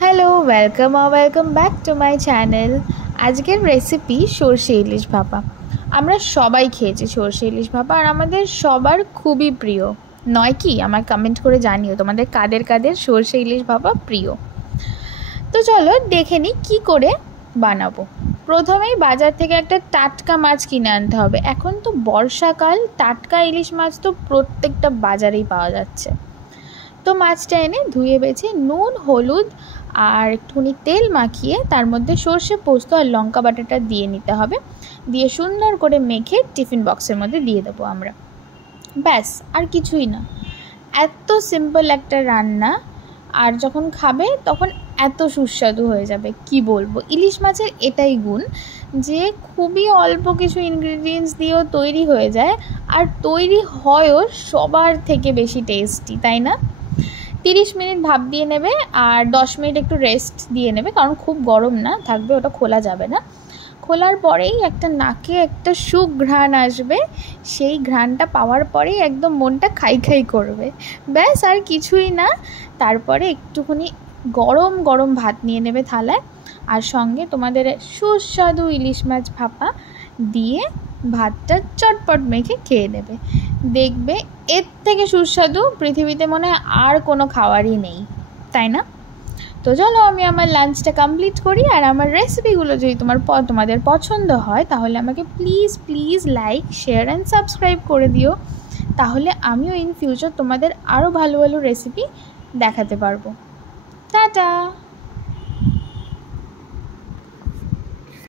Hello, welcome back to my channel. আজকের recipe সরষে ইলিশ ভাপা। আমরা সবাই খেয়েছি সরষে ইলিশ ভাপা, আর আমাদের সবার খুবই প্রিয় নয় কি? আমার কমেন্ট করে জানিও তোমাদের কাদের কাদের সরষে ইলিশ ভাপা প্রিয়। তো চলো দেখে নিই কী করে বানাবো। প্রথমেই বাজার থেকে একটা টাটকা মাছ কিনে আনতে হবে। এখন তো বর্ষাকাল, টাটকা ইলিশ মাছ তো প্রত্যেকটা বাজারেই পাওয়া যাচ্ছে। তো মাছটা এনে ধুয়ে বেছে নুন, হলুদ আর একটুখানি তেল মাখিয়ে তার মধ্যে সর্ষে, পোস্ত আর লঙ্কা বাটাটা দিয়ে নিতে হবে। দিয়ে সুন্দর করে মেখে টিফিন বক্সের মধ্যে দিয়ে দেবো আমরা। ব্যাস, আর কিছুই না। এত সিম্পল একটা রান্না, আর যখন খাবে তখন এত সুস্বাদু হয়ে যাবে, কি বলবো। ইলিশ মাছের এটাই গুণ যে খুবই অল্প কিছু ইনগ্রিডিয়েন্টস দিয়েও তৈরি হয়ে যায়, আর তৈরি হয়ও সবার থেকে বেশি টেস্টি, তাই না? 30 মিনিট ভাপ দিয়ে নেবে আর 10 মিনিট একটু রেস্ট দিয়ে নেবে, কারণ খুব গরম না থাকবে, ওটা খোলা যাবে না। খোলার পরেই একটা নাকে একটা সুঘ্রাণ আসবে, সেই ঘ্রাণটা পাওয়ার পরেই একদম মনটা খাই খাই করবে। ব্যাস, আর কিছুই না। তারপরে একটুখানি গরম গরম ভাত নিয়ে নেবে থালায়, আর সঙ্গে তোমাদের সুস্বাদু ইলিশ মাছ ভাপা দিয়ে ভাতটা চটপট মেখে খেয়ে নেবে। দেখবে এর থেকে সুস্বাদু পৃথিবীতে মনে হয় আর কোনো খাবারই নেই, তাই না? তো চলো আমি আমার লাঞ্চটা কমপ্লিট করি। আর আমার রেসিপিগুলো যদি তোমাদের পছন্দ হয় তাহলে আমাকে please like, share and subscribe করে দিও। তাহলে আমিও ইন ফিউচার তোমাদের আরও ভালো ভালো রেসিপি দেখাতে পারবো। টাটা।